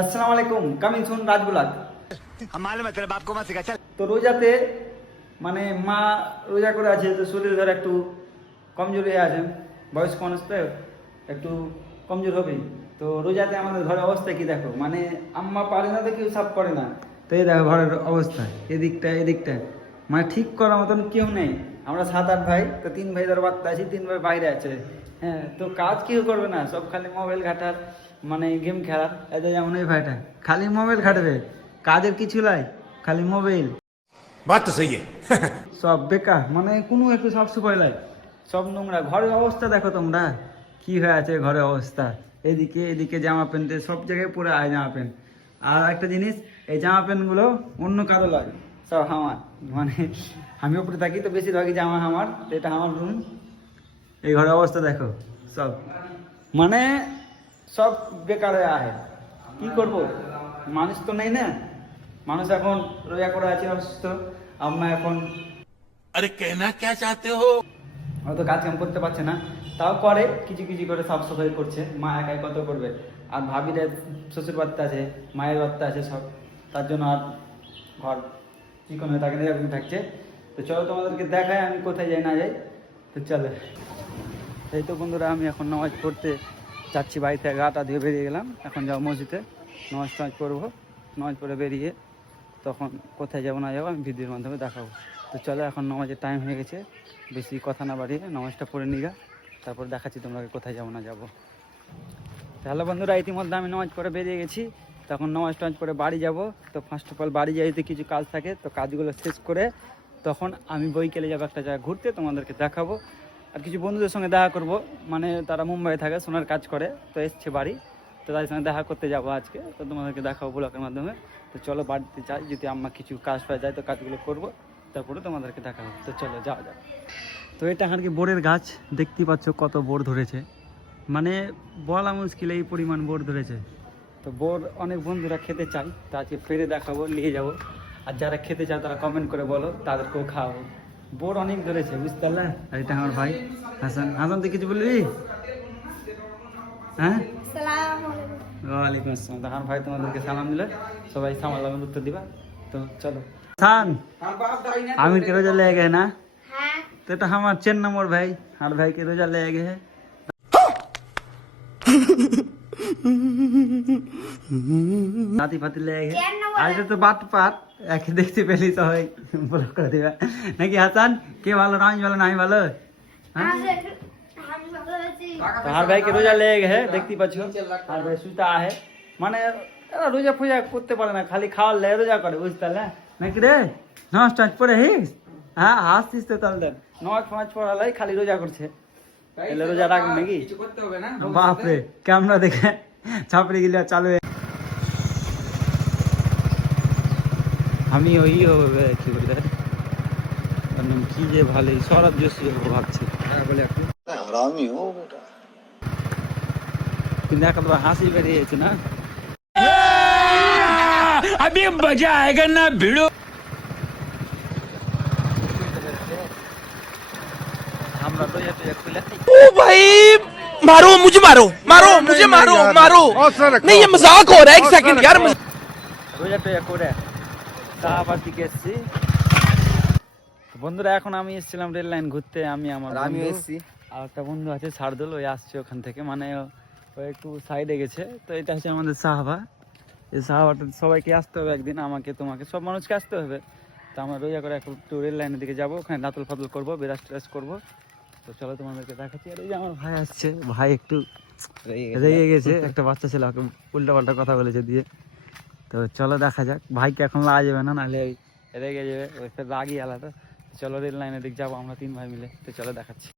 আসসালামু আলাইকুম, coming soon রাজবুলাক। मालूम है तेरे बाप को मत सिखा चल। তো রোজাতে মানে মা রোজা করে আছে, তো শরীর ধর একটু কমজোরি হয়ে আছে, বয়স্ক মানুষ তো একটু কমজোর হবেই। তো রোজাতে আমাদের ঘরের অবস্থা কি দেখো, মানে আম্মা পারে না তো কেউ সাফ করে না। তো এই দেখো ঘরের অবস্থা, এদিকটা এদিকটা মানে ঠিক করার মতন কেউ নেই। আমরা 7-8 ভাই, তো 3 ভাই ধর বাড়তে আছি, 3 ভাই বাইরে আছে। হ্যাঁ, তো কাজ কেউ করবে না, সব খালি মোবাইল ঘাটার, মানে গেম খেলার। এতে যেমন এই ভাইটা খালি মোবাইল ঘাটবে, কাজের কিছু নাই, খালি মোবাইল। बात तो सही है। সব বেকার, মানে কোনো একটু সাফ সুফাই নাই, সব নোংরা। ঘরের অবস্থা দেখো তোমরা কি হয়ে আছে ঘরের অবস্থা। এদিকে এদিকে জামা প্যান্টে সব জায়গায় পরে আয় জামা প্যান্ট। আর একটা জিনিস, এই জামা প্যান্টগুলো অন্য কারো লাগে, সব আমার। মানে আমি উপরে থাকি তো বেশিরভাগই জামা আমার, তো এটা আমার রুম। এই ঘরের অবস্থা দেখো সব, মানে সব বেকার হয়ে আহে। কি করব, মানুষ তো নেই না। মানুষ এখন রোজা করে আছে অসুস্থ, আম্মা এখন अरे कहना क्या चाहते हो? হয়তো কাজ কাম করতে পারছে না, তাও করে কিছু কিছু করে সাফ সাফাই করছে। মা একাই কত করবে, আর ভাবিরা শ্বশুর বাচ্চা আছে, মায়ের বাচ্চা আছে সব, তার জন্য আর ঘর চিকন হয়ে থাকে না, এরকম থাকছে। তো চলো তোমাদেরকে দেখায় আমি কোথায় যাই না যাই। তো চলো, এই তো বন্ধুরা আমি এখন নামাজ পড়তে যাচ্ছি, বাড়িতে গাটা ধুয়ে বেরিয়ে গেলাম। এখন যাবো মসজিদে, নামাজ টামাজ পড়বো। নামাজ পড়ে বেরিয়ে তখন কোথায় যাবো না যাবো আমি ভিডিওর মাধ্যমে দেখাবো। তো চলো, এখন নামাজের টাইম হয়ে গেছে, বেশি কথা না বাড়িয়ে নামাজটা পড়ে নিগা, তারপর দেখাচ্ছি তোমরা কোথায় যাবো না যাবো। তাহলে বন্ধুরা ইতিমধ্যে আমি নামাজ পড়ে বেরিয়ে গেছি, তখন নামাজ টামাজ পরে বাড়ি যাব। তো ফার্স্ট অফ অল বাড়ি যাইতে কিছু কাজ থাকে, তো কাজগুলো শেষ করে তখন আমি বইকেলে যাবো একটা জায়গায় ঘুরতে, তোমাদেরকে দেখাবো। আর কিছু বন্ধুদের সঙ্গে দেখা করব, মানে তারা মুম্বাই থাকে, সোনার কাজ করে, তো এসছে বাড়ি, তো তাদের সঙ্গে দেখা করতে যাবো আজকে। তো তোমাদেরকে দেখাবো ব্লগের মাধ্যমে। তো চলো বাড়িতে যাই, যদি আম্মা কিছু কাজ পাওয়া যায় তো কাজগুলো করবো, তারপরে তোমাদেরকে দেখাবো। তো চলো যাওয়া যাক। তো এটা আর কি বোরের গাছ, দেখতেই পাচ্ছ কত বোর ধরেছে, মানে বলা মুশকিল এই পরিমাণ বোর ধরেছে। তো বোর অনেক বন্ধুরা খেতে চাই, তো আজকে ফেরে দেখাবো, নিয়ে যাব। আর যারা খেতে চায় তারা কমেন্ট করে বলো, তাদেরকেও খাওয়াবো। বোর অনেক ধরেছে, বুঝতে পারলে। আর এটা আমার ভাই হাসান। হাসান তুই কিছু বলবি? হ্যাঁ, ওয়ালাইকুম আসসালাম। তো আমার ভাই তোমাদেরকে সালাম দিলে, সবাই সালামের উত্তর দিবা। তো চলো। হাসান, आमिर के रोजा ले गए ना? हाँ। तो हमारे चेन नंबर भाई, हर भाई के रोजा ले गए हैं। नाती फाती ले गए आज तो बात पात एक देखते पहले तो है ब्लॉक कर दिया नाকি হাসান কে ভালো না আমি ভালো না আমি ভালো तो हर भाई के रोजा ले गए हैं, देखती পাচ্ছ हर भाई सुता है, মানে এরা রোজা পূজা করতে পারে না, খালি খাওয়ার লে রোজা করে, বুঝতে পারলে নাকি রে? নামাজ টাজ পড়ে হিস, হ্যাঁ হাসছিস তো তাহলে নামাজ ফামাজ পড়ালাই খালি রোজা করছে, তাহলে রোজা রাখবে নাকি? কিছু করতে হবে না। বাপরে ক্যামেরা দেখে ছাপড়ে গিলা চালু আমি ওই হবে কি বলে কি যে ভালোই সরব জোশী ভাবছি বলে একটু হারামি ও বেটা, কিন্তু একবার হাসি বেরিয়েছে না। अभी मजा आएगा ना भिड़ो। আমরা তো এত এক খুলে ओ भाई मारो मुझे, मारो मारो मुझे, मारो मारो नहीं, ये मजाक हो रहा है। एक सेकंड यार, রোজা টোজা করে তাহাবাতি গেছি। বন্ধুরা এখন আমি এসেছিলাম রেল লাইন ঘুরতে, আমি আমার আমি এসেছি, আর একটা বন্ধু আছে শার্দুল, ওই আসছে ওখান থেকে, মানে ও একটু সাইডে গেছে। তো এটা হচ্ছে আমাদের সাহাবা, এই সাহাবাটা সবাইকে আসতে হবে একদিন, আমাকে তোমাকে সব মানুষকে আসতে হবে। তো আমরা রোজা করে একটু রেল লাইনের দিকে যাবো, ওখানে দাঁতল ফাতল করবো, বিরাজ টিরাজ করবো। তো চলো তোমাদেরকে দেখাচ্ছি। আর এই যে আমার ভাই আসছে, ভাই একটু রেগে গেছে, একটা বাচ্চা ছেলে ওকে উল্টা পাল্টা কথা বলেছে দিয়ে। তো চলো দেখা যাক, ভাইকে এখন লাগা যাবে না, নাহলে ওই রেগে যাবে, ওই রাগই আলাদা। চলো রেল লাইনের দিকে যাবো আমরা 3 ভাই মিলে, তো চলো দেখাচ্ছি।